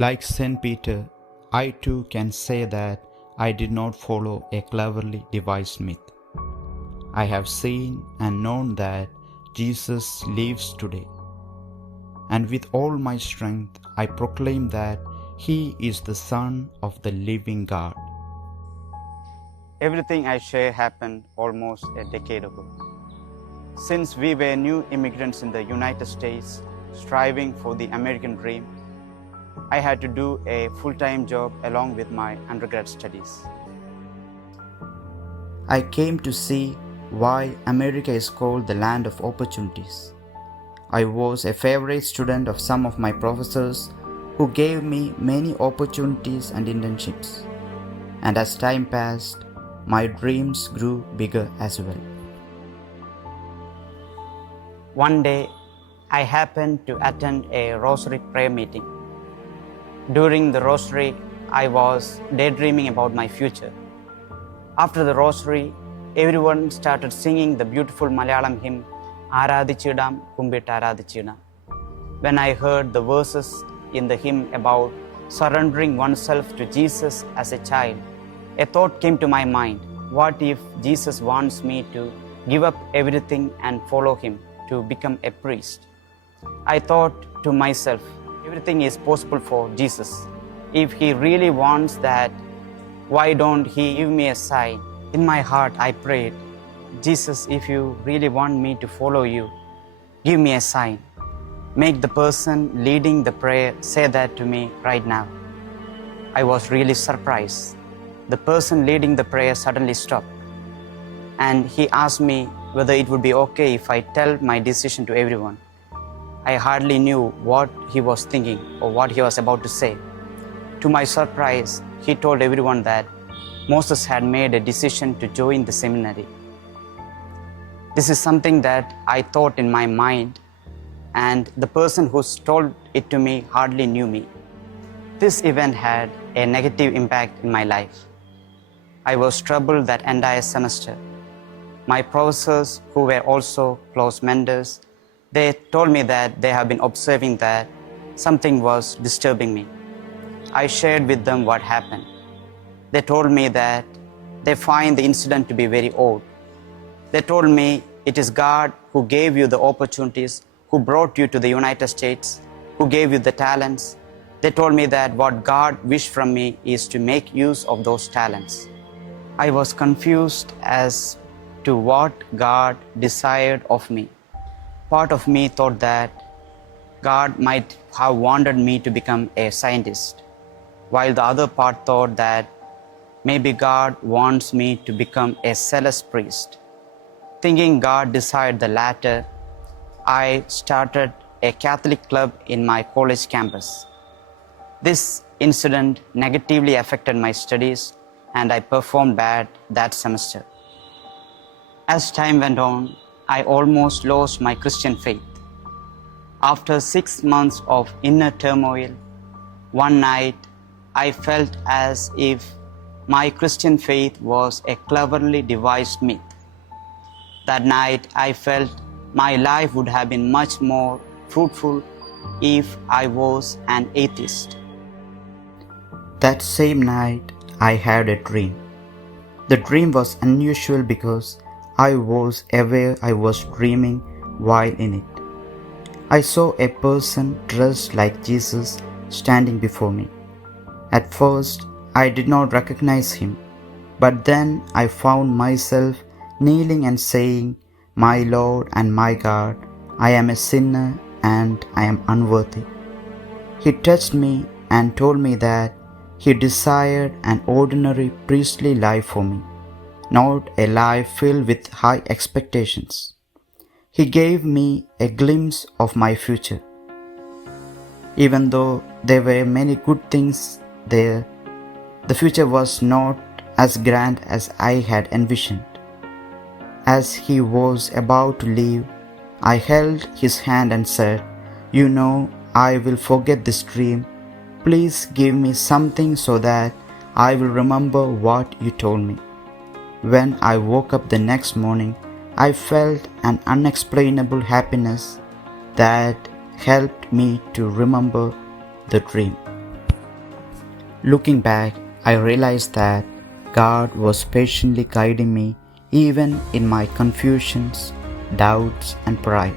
Like St. Peter, I too can say that I did not follow a cleverly devised myth. I have seen and known that Jesus lives today. And with all my strength, I proclaim that He is the Son of the living God. Everything I share happened almost a decade ago. Since we were new immigrants in the United States, striving for the American dream, I had to do a full-time job along with my undergrad studies. I came to see why America is called the land of opportunities. I was a favorite student of some of my professors who gave me many opportunities and internships. And as time passed, my dreams grew bigger as well. One day, I happened to attend a rosary prayer meeting. During the rosary, I was daydreaming about my future. After the rosary, everyone started singing the beautiful Malayalam hymn, Aradhichidam Kumbit Aradhichidam. When I heard the verses in the hymn about surrendering oneself to Jesus as a child, a thought came to my mind. What if Jesus wants me to give up everything and follow Him to become a priest? I thought to myself, everything is possible for Jesus. If He really wants that, why don't He give me a sign? In my heart, I prayed, Jesus, if you really want me to follow you, give me a sign. Make the person leading the prayer say that to me right now. I was really surprised. The person leading the prayer suddenly stopped, and he asked me whether it would be okay if I tell my decision to everyone. I hardly knew what he was thinking or what he was about to say. To my surprise, he told everyone that Moses had made a decision to join the seminary. This is something that I thought in my mind, and the person who told it to me hardly knew me. This event had a negative impact in my life. I was troubled that entire semester. My professors, who were also close mentors, they told me that they have been observing that something was disturbing me. I shared with them what happened. They told me that they find the incident to be very odd. They told me it is God who gave you the opportunities, who brought you to the United States, who gave you the talents. They told me that what God wished from me is to make use of those talents. I was confused as to what God desired of me. Part of me thought that God might have wanted me to become a scientist, while the other part thought that maybe God wants me to become a zealous priest. Thinking God desired the latter, I started a Catholic club in my college campus. This incident negatively affected my studies, and I performed bad that semester. As time went on, I almost lost my Christian faith. After 6 months of inner turmoil, one night I felt as if my Christian faith was a cleverly devised myth. That night I felt my life would have been much more fruitful if I was an atheist. That same night, I had a dream. The dream was unusual because I was aware I was dreaming while in it. I saw a person dressed like Jesus standing before me. At first, I did not recognize him, but then I found myself kneeling and saying, "My Lord and my God, I am a sinner and I am unworthy." He touched me and told me that he desired an ordinary priestly life for me, not a life filled with high expectations. He gave me a glimpse of my future. Even though there were many good things there, the future was not as grand as I had envisioned. As he was about to leave, I held his hand and said, "You know, I will forget this dream. Please give me something so that I will remember what you told me." When I woke up the next morning, I felt an unexplainable happiness that helped me to remember the dream. Looking back, I realized that God was patiently guiding me even in my confusions, doubts, and pride.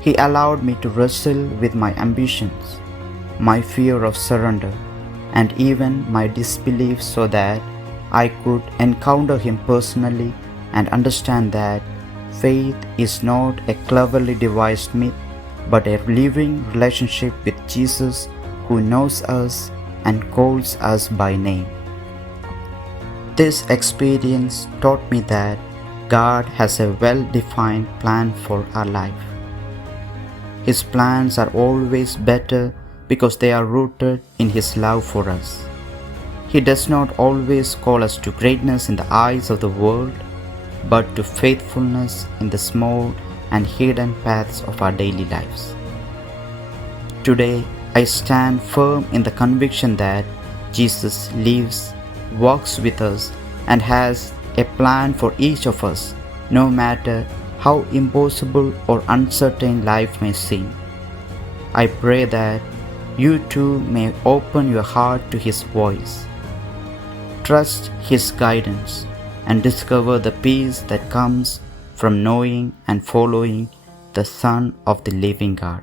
He allowed me to wrestle with my ambitions, my fear of surrender, and even my disbelief so that I could encounter Him personally and understand that faith is not a cleverly devised myth but a living relationship with Jesus who knows us and calls us by name. This experience taught me that God has a well-defined plan for our life. His plans are always better because they are rooted in His love for us. He does not always call us to greatness in the eyes of the world, but to faithfulness in the small and hidden paths of our daily lives. Today, I stand firm in the conviction that Jesus lives, walks with us, and has a plan for each of us, no matter how impossible or uncertain life may seem. I pray that you too may open your heart to His voice, trust His guidance, and discover the peace that comes from knowing and following the Son of the living God.